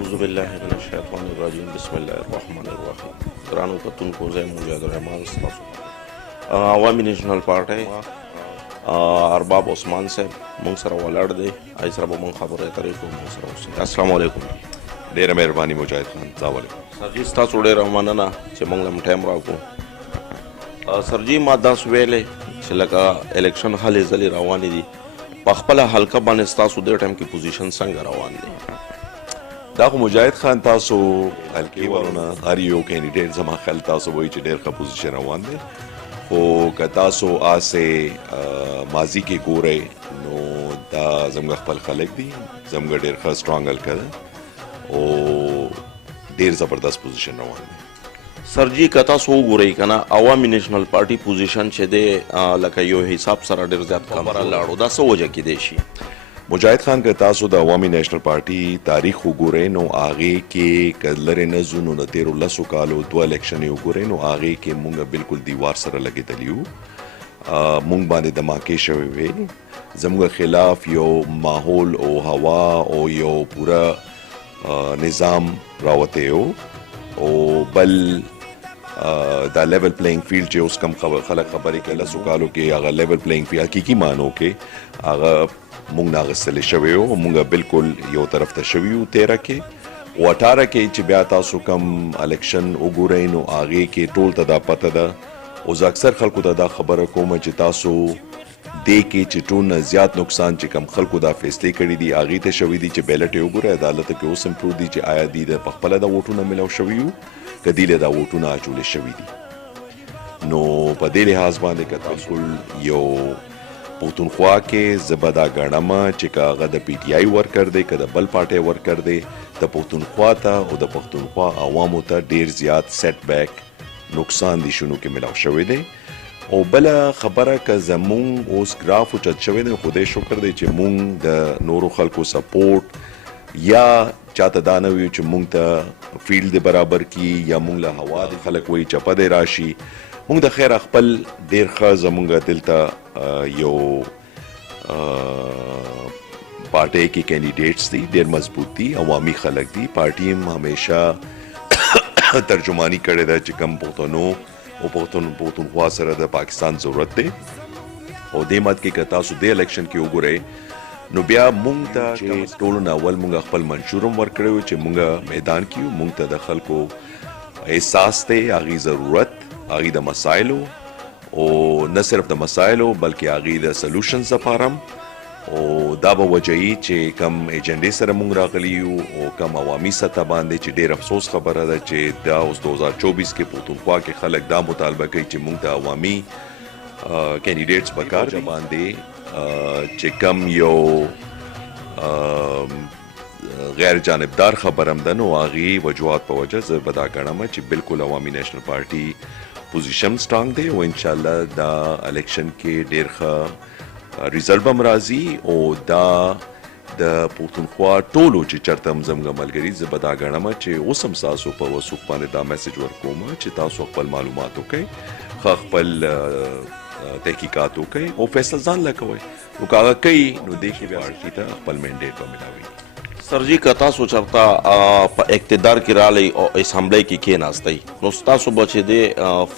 اعوذ بالله من الشیطان الرجیم بسم الله الرحمن الرحیم. درانو کتونکو زه مجاهد الرحمن ستاسو عوامي نیشنل پارټي ارباب عثمان صاحب مونږ سره ولاړ دی. آی سره به مونږ خبرې اترې کوو. مونږ سره اوسئ. السلام علیکم. ډېره مهرباني مجاهد خان. السلام علیکم. سرجي ستاسو ډېره مننه چې مونږ له ټایم راکړو. سرجي ما داسې ویلې چې لکه الیکشن هلې ځلې روانې دي په خپله حلقه باندې ستاسو دې ټایم کې پوزیشن څنګه روان دی؟ دا خو مجاهد خان تاسو حلقې ورونه هر یو کینډیډیټ زما خیال تاسو وایي چې ډېر ښه پوزیشن روان دی، خو که تاسو آسې ماضي کې ګورئ نو دا زموږ خپل خلک دي، زموږ ډېر ښه سټرانګ حلقه ده او ډېر زبردست پوزیشن روان دی. سرجي که تاسو وګورئ که نه عوامي نیشنل پارټي پوزیشن چې دی لکه یو حساب سره ډېر زیات کمره لاړو، دا څه وجه کیدی شي؟ مجاهد خان که تاسو د عوامي نیشنل پارټي تاریخ وګورئ نو هغې کې که لرې نه ځو نو د تېرو 10 کالو 2 الیکشنې وګورئ نو هغې کې مونږ بالکل دیوار سره لګېدلي یو، مونږ باندې دماکې شوې وې، زموږ خلاف یو ماحول او هوا او یو پوره نظام راوتی و او بل دا لیول پلینګ فیلډ چې اوس کم خلک خبرې کوي 10 کالو کې هغه لیول پلینګ فیلډ حقیقي معنو کې هغه مونږ نه اخیستلی شوی و، مونږ بالکل یو طرف ته شوي یو 13 کې او 18 کې چې بیا تاسو کم الیکشن وګورئ نو هغې کې ټول ته دا پته ده او زه اکثر خلکو ته دا خبره کوم چې تاسو دې کې چې ټول نه زیات نقصان چې کم خلکو دا فیصلې کړي دي هغې ته شوي دي چې بیلټ یې وګورئ عدالت کې اوس هم پروت دي چې آیا دوی د پخپله دا ووټونه میلاو شوي وو که دوی له دا ووټونه اچولې شوي دي. نو په دې لحاظ باندې که تاسو یو پښتونخوا کې زه به دا ګڼم چې که هغه د پی ټي آی ورکر دی که د بل پارټۍ ورکر دی د پښتونخوا ته او د پښتونخوا عوامو ته ډېر زیات سیټ بیک نقصان دي شنو کې میلاو شوی دی. او بله خبره که زمونږ اوس ګراف اوچت شوی دی خدای شکر دی چې مونږ د نورو خلکو سپورټ یا چاته دا نه وي چې مونږ ته فیلډ برابر کی یا مونږ له هوا د خلک وایي چپه دی راشي، مونږ د خیر خپل ډېر ښه زمونږ دلته یو پارټۍ کې کینډیډیټس دي ډېر مضبوط دي، عوامي خلک دي، پارټي هم همیشه ترجمانی کړې ده چې کم پښتنو او پښتونخوا سره د پاکستان ضرورت دی. او دې مد کې که تاسو دې الیکشن کې وګورئ نو بیا مونږ ته چې ټولو نه اول مونږ خپل منشور هم ورکړی و چې مونږ میدان کې یو، مونږ ته د خلکو احساس دی هغې ضرورت هغې د مسایلو او نه صرف د مسایلو بلکې هغې د سلوشنز لپاره هم، او دا به وجهي چې کم ایجنډې سره مونږ راغلي یو او کم عوامي سطح باندې چې ډېر افسوس خبره ده چې دا اوس 2024 کې پښتونخوا کې خلک دا مطالبه کوي چې مونږ ته عوامي کینډیډیټس پکار دي باندې چې کم یو غیر جانبدار خبر هم ده نو هغې وجوهات په وجه زه به دا ګڼم چې بالکل عوامي نیشنل پارټي پوزیشن سټرانګ دی او انشاءالله دا الیکشن کې ډېر ښه ریزلټ به هم راځي او دا د پښتونخوا ټولو چې چېرته هم زموږ ملګري زه به دا ګڼم چې اوس هم ستاسو په وثوق باندې دا میسج ورکوم چې تاسو خپل معلومات وکړئ، ښه خپل تحقیقات وکړئ او فیصله ځان له کوئ، نو که هغه کوي نو دې کې بیا پارټي ته خپل مینډیټ به میلاوي. سرجي که تاسو چېرته په اقتدار کې رالی او اسمبلی کې کېناستئ نو ستاسو به چې دی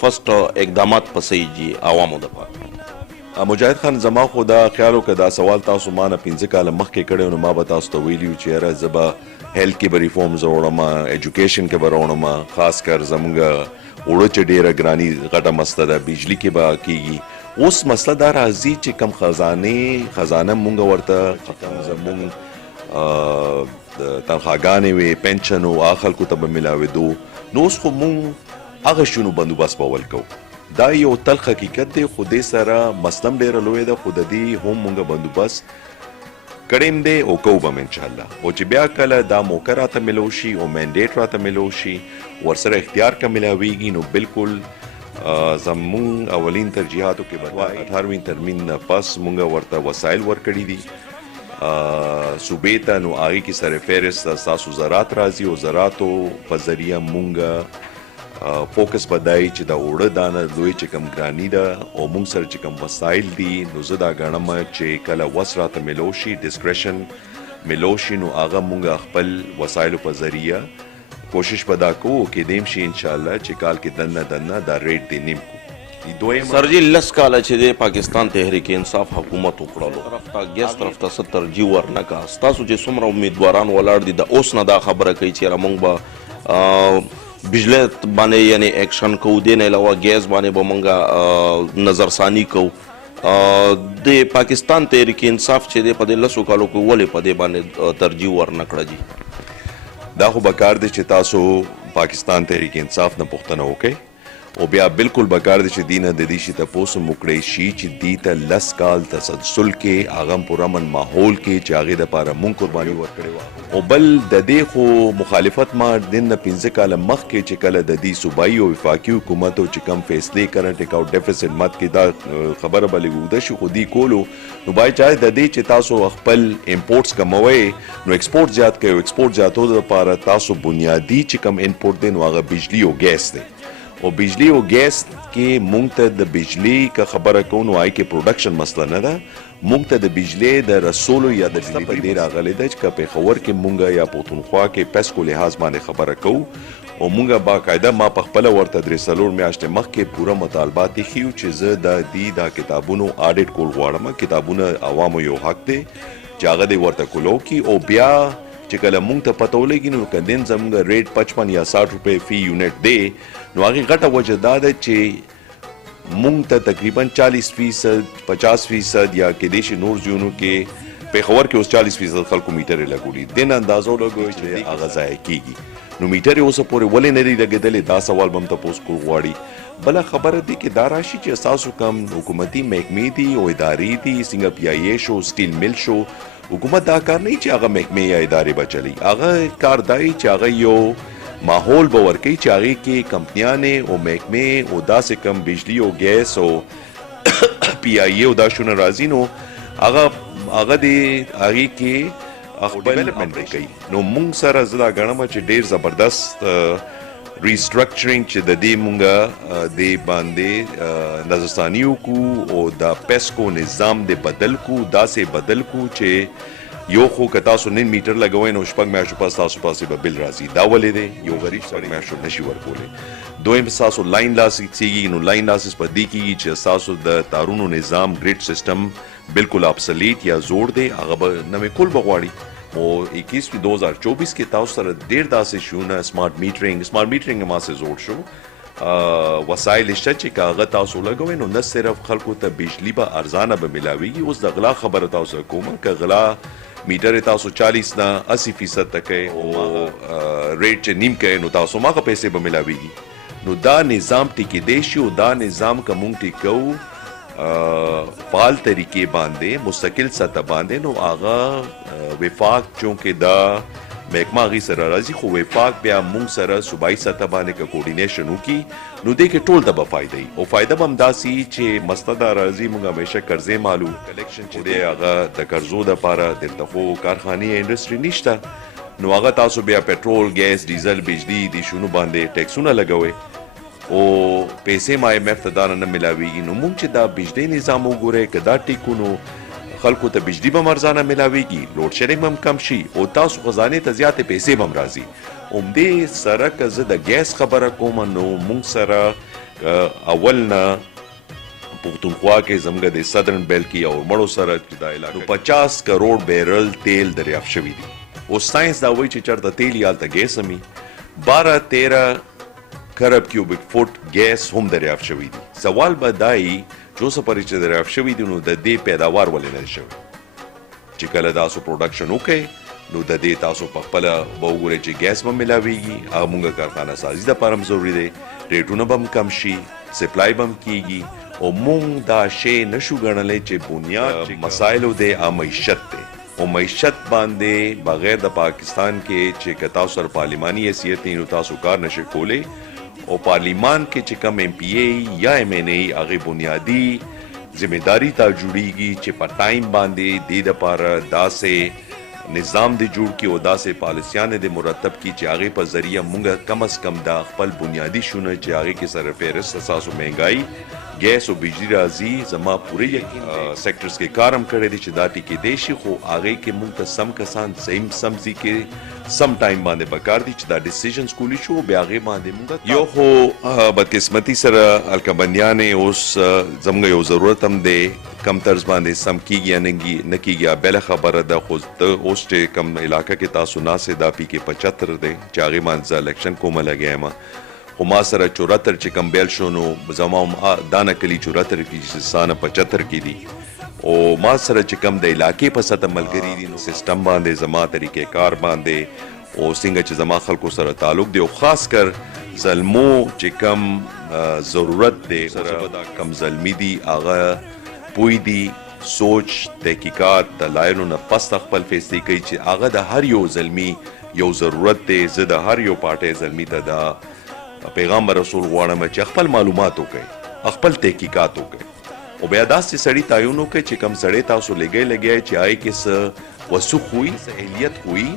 فرسټ اقدامات پسې جي عوامو دپاره؟ مجاهد خان زما خو دا خیال وکړه دا سوال تاسو ما نه 15 کاله مخکې کړی نو ما به تاسو ته ویلي وو چې یاره زه به هیلث کې به ریفارمز راوړم، ایجوکیشن کې به راوړم، خاص کر زموږ اوړه چې ډېره ګراني غټه مسله ده بجلي کې به کېږي. اوس مسله دا راځي چې کم خزانه مونږ ورته کم زمونږ تنخواګانې وې پنشن و هغه خلکو ته به میلاوېدو نو اوس خو مونږ هغه شونو بندوبست به ول کوو. دا یو تلخ حقیقت دی خو دې سره مسله هم ډېره لویه ده خو د دې هم مونږ بندوبست کړی هم دی او کوو به هم انشاءالله. او چې بیا کله دا موقع راته میلو شي او مینډیټ راته میلو شي ورسره اختیار که میلاویږي نو بالکل زمونږ اولین ترجیحاتو کې به 18ویں ترمیم نه پس مونږ ورته وسایل ورکړي دي صوبې ته، نو هغې کې سره فهرست ستاسو زراعت راځي او زراعتو په ذریعه مونږ فوکس بدای چې دا اوړه دانه لوی چې کم ګرانی ده او مونږ سره چې کم وسایل دي نو زه دا ګڼم چې کله وس راته میلو شي ډسکریشن ملوشي نو هغه مونږ خپل وسایلو په ذریعہ کوشش پدا کوو کې دیم شي ان شاء الله چې کال کې دنه دا ریټ دی نیم کو دویم سر جی لس کاله چې د پاکستان تحریک انصاف حکومت وکړلو طرف ته ګیس طرف ته 70 جی ورنکا تاسو چې څومره امیدواران ولاړ دي د اوس نه دا خبره کوي چې موږ به بجلی باندې یعنی ایکشن کوو دې نه علاوه ګیس باندې به موږ نظرثاني کوو د پاکستان تحریک انصاف چې دی په دې لسو کالو کې ولې په دې باندې ترجیح ورنکړه جی دا خو بکار دی چې تاسو پاکستان تحریک انصاف نه پوښتنه وکړئ او بیا بالکل بکار دی چې دینه د دې شي تاسو مکړی شي چې دی ته لس کال تسلسل کې اغم پرامن ماحول کې چې هغه د پاره مونږ قرباني ورکړې او بل د دې خو مخالفت ما دین نه 15 کال مخکې چې کله د دې صوبایي او وفاقي حکومت او چې کم فیصله کرنٹ اکاؤنٹ ډیفیسټ مات کې دا خبره بلې وده شي خو دی کولو نو بای چای د دې چې تاسو خپل امپورټس کموي نو ایکسپورټ زیات کوي ایکسپورټ زیاتو لپاره تاسو بنیادی چې کم انپورټ دین واغه بجلی او ګیس دی او بجلی او ګیس کې مونږ ته د بجلی کا خبره کوو نو آی کې پروډکشن مسله نه ده مونږ ته د بجلی د رسولو یا د بجلی په ډیر راغلی ده چې په خبر کې مونږ یا پښتونخوا کې پیسکو لحاظ باندې خبره کوو او مونږه باقاعده ما په خپل ورته درې سلور میاشتې مخکې پوره مطالبات خيو چې زه د دې د کتابونو اډیټ کول غواړم کتابونه عوامو یو حق دی چې هغه د ورته کولو کې او بیا چې کله مونږ ته پته ولګي نو کندین زموږ ریټ 55 یا 60 روپے فی یونټ دی نو هغه غټه وجه دا ده چې مونږ ته تقریبا 40% 50% یا کې دیش نور ځونو کې په خبر کې اوس 40% خلکو میټر لګولي دین اندازو لګوي چې هغه ځای کیږي نو میټر اوس پورې ولې نه دی لګیدلې دا سوال بم تاسو کو غواړي بل خبره دی کې دا راشي چې اساسو کم حکومتي محکمې دي او ادارې دي څنګه پی آی ای شو سټیل مل شو حکومت دا کار نه چې هغه محکمې یا ادارې بچلي هغه کار دی چې هغه یو ماحول باور کوي چې هغه کې کمپنیانه او محکمې او داسې کم بجلی او ګیس او پی آی ای او دا شونه راځي نو هغه دی هغه کې خپل ډیولپمنٹ کوي نو مونږ سره زدا غنم چې ډیر زبردست ریسټرکچرینګ چې د دې مونږه د باندې نظرثاني کو او د پیسکو نظام د بدل کو داسې بدل کو چې یو خو کتا سو نن میټر لګوي نو شپږ میاشتې پس تاسو پاسې به بل راځي دا ولې دی یو غریب سره میاشتې نشي ورکولې دویم تاسو لاین لاس کیږي نو لاین لاس په دې کېږي چې تاسو د تارونو نظام گریډ سیستم بالکل ابسلیټ یا زوړ دی هغه به نوې کول بغواړي او 2024 کې تاسو سره ډیر داسې شونه سمارټ میټرینګ ما سره زوړ شو وسایل شته چې کاغه تاسو لګوي نو نه صرف خلکو ته بجلی به ارزانه به ملاويږي اوس د غلا خبره تاسو کوم ک غلا میټر تاسو 40 نه 80% تک او ریټ چې نیم کې نو تاسو ماغه پیسې به ملاويږي نو دا نظام ټکی دی شو دا نظام کوم ټیکو فعال طریقې باندې مستقل سطح باندې نو آغا وفاق چونکه دا محکمه غي سره راځي خو وفاق بیا مونږ سره صوبایي سطح باندې کا کوارډینیشن وکي نو دې کې ټول د بفایدې او فائدہ هم داسي چې مستدا راځي مونږ همیشه قرضې مالو کلیکشن چې دی هغه د قرضو د لپاره د تخو کارخانه انډستری نشته نو هغه تاسو بیا پټرول ګیس ډیزل بجلی دي شونو باندې ټیکسونه لګوي او پیسې ما ایم اف ته دانه نه ملاويږي نو مونږ چې دا بجلی نظام وګورئ کدا ټیکونو خلکو ته بجلی به مرزانه ملاويږي لوډ شیډینګ هم کم شي او تاسو خزانه ته زیاتې پیسې به راځي اومدې سره که د ګیس خبره کوم نو مونږ سره اولنا پښتونخوا کې زموږ د سدرن بیل کې او مړو سره چې دا علاقه 50 کروڑ بیرل تیل دریافت شوی دی او ساينس دا وایي چې چرته تیل یالته ګیس همي 12-13 کرب کیوبیک فوټ ګیس هم دریافت شوی دی سوال به دای جو سپری چې دریافت شوی دی نو د دې پیداوار ولې نه شوی چې کله تاسو پروډکشن وکړي نو د دې تاسو په خپل وګورئ چې ګیس به ملاويږي هغه مونږه کارخانه سازي د پرم ضروری دی ریټونه به کم شي سپلای به کیږي او مونږ دا شی نشو غنلې چې بنیاد مسایلو د معیشت دی او معیشت باندې بغیر د پاکستان کې چې کتا سر پارلیماني حیثیت نه تاسو کار نشي کولای او پارلیمان کې چې کم ایم پی ای یا ایم این ای هغه بنیادی ځمېداري تا جوړیږي چې په ټایم باندې د لپاره داسې نظام دی جوړ کی او داسې پالیسیان دی مرتب کی چې هغه په ذریعہ مونږ کم از کم دا خپل بنیادی شونه چې هغه کې سره پیرس اساسو مهنګای ګیس او بجلی راځي زما پوره یقین سیکټرز کې کارم کړی دی چې دا ټیکې دی شي خو هغې کې مونږ ته سم کسان سم ځي کې سم ټایم باندې پکار دي چې دا ډیسیژنز کولی شو بیا هغې باندې مونږ یو خو بدقسمتي سره الکبنیانې اوس زموږ یو ضرورت هم دی کم طرز باندې سم کیږي یا نه کیږي بله خبره ده خو اوس چې کم علاقه کې تاسو ناسې دا پی کې 75 دی چې هغې باندې زه الیکشن کومه لګیا یم خو ما سره 74 چې کم بیل شو نو زما دا نه کلي 74 کې چې سانه 75 کې دي او ما سره چې کم د علاقې په سطح ملګري دي نو سیستم باندې زما طریقې کار باندې او څنګه چې زما خلکو سره تعلق دی او خاص کر زلمو چې کم ضرورت دی سره دا کم زلمی دي هغه پوی دي سوچ تحقیقات دلایلو نه پس خپل فیصلې کوي چې هغه د هر یو زلمی یو ضرورت دی زه د هر یو پارټۍ زلمی ته دا پیغام رسول غواړم چې خپل معلومات وکړي خپل تحقیقات وکړي او بیا داسې سړي تعین وکړي چې کم سړی تاسو لګی چې هغې کې څه وثوق وي څه اهلیت وي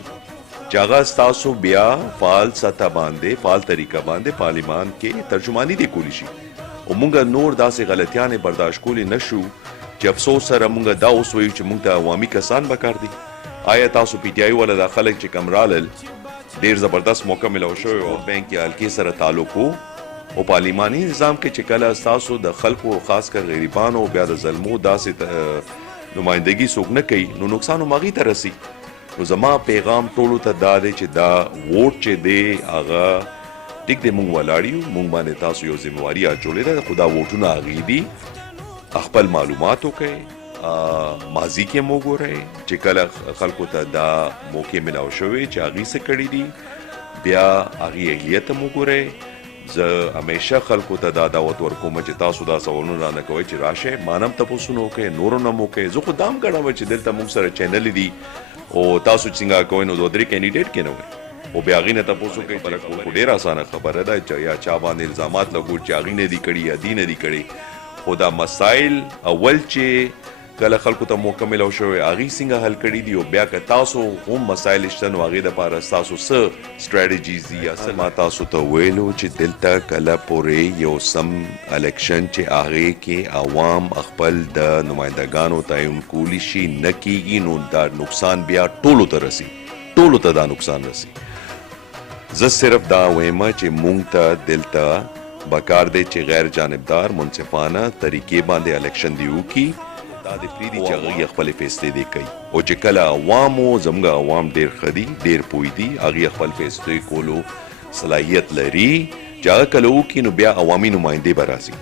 چې هغه ستاسو بیا فعال سطح باندې فعال طریقه باندې پارلیمان کې ترجمانی دی کولی شي او مونږ نور داسې غلطیانې برداشت کولی نشو چې افسوس سره مونږ دا اوس وایو چې مونږ ته عوامي کسان پکار دي آیا تاسو پی ټی آی والا دا خلک چې کم رالل ډیر زبردست موقع ملو شوی او بینک یا حلقې سره تعلق وو او پارلیماني نظام کې چې کله ستاسو د خلکو خاص کر غریبانو او بیا د ظلمو داسې نمایندګي څوک نه کوي نو نقصان هم هغې ته رسي نو زما پیغام ټولو ته دا دی چې دا ووټ چې دی هغه ټیک دی مونږ ولاړ یو مونږ باندې تاسو یو ذمواري اچولې ده خو دا ووټونه هغې دي خپل معلومات وکړئ ماضي کې مو ګورئ چې کله خلکو ته دا موقع ملاو شوی چې هغې څه کړي دي بیا هغې اهلیت مو ګورئ زه همیشه خلکو ته دا دعوت ورکوم چې تاسو دا سوالونه رانه کوئ چې راشئ ما نه هم تپوسونه وکړئ نورو نه هم وکړئ زه خو دا هم ګڼم چې دلته موږ سره چینل دي او تاسو څنګه کوئ نو 2-3 کینډیډیټ کې نه وئ او بیا هغې نه تپوس وکړئ خو ډېره اسانه خبره ده چې یا چا باندې الزامات لګول چې هغې نه دي کړي یا دې نه دي کړي خو دا مسایل اول چې کله خلکو ته موقع ملو شوی هغې څنګه حل کړي دي او بیا که تاسو هم مسایل شته نو هغې دپاره ستاسو څه سټراټیجیز دي یا څه ما تاسو ته ویلو چې دلته کله پورې یو سم الیکشن چې هغې کې عوام خپل د نمایندګانو تعین کولی شي نه کیږي نو دا نقصان بیا ټولو ته رسي ټولو ته دا نقصان رسي زه صرف دا وایم چې مونږ ته دلته بکار دی چې غیر جانبدار منصفانه طریقې باندې الیکشن دی وکړي دا د پریدي چې هغې خپلې فیصلې دی کوي او چې کله عوامو زموږ عوام ډېر ښه دي ډېر پوه دي هغې خپل فیصلې کولو صلاحیت لري چې هغه کله وکړي نو بیا عوامي نمایندې به راځي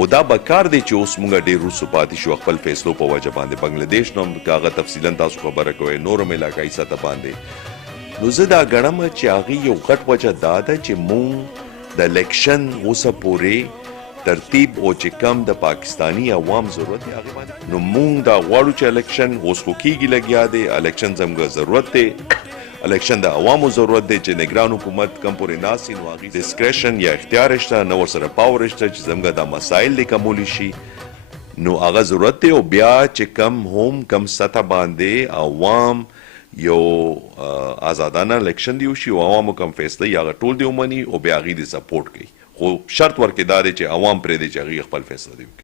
او دا به کار دی چې اوس موږ ډېر وروسته پاتې شو خپل فیصلو په وجه باندې بنګلادیش نو هم که هغه تفصیلا تاسو خبره کوئ نورم علاقایي سطح باندې نو زه دا ګڼم چې هغې یو غټ وجه دا ده چې مونږ د الیکشن اوسه پورې ترتیب او چې کم د پاکستانی عوام ضرورت دی هغې باندې نو مونږ دا غواړو چې الیکشن اوس خو کېږي لګیا دی الیکشن زموږ ضرورت دی الیکشن د عوامو ضرورت دی چې نگران حکومت کم پورې ناست وي نو هغې ډسکریشن یا اختیار شته نه ورسره پاور شته چې زموږ دا مسایل دی کولی شي نو هغه ضرورت دی او بیا چې کم سطح باندې عوام یو آزادانه الیکشن دی وشي او عوامو کم فیصله هغه ټول دی ومني او بیا هغې دې سپورټ کوي خو شرط ورکې دا دی چې عوام پرېږدي چې هغې خپل فیصله دی وکړي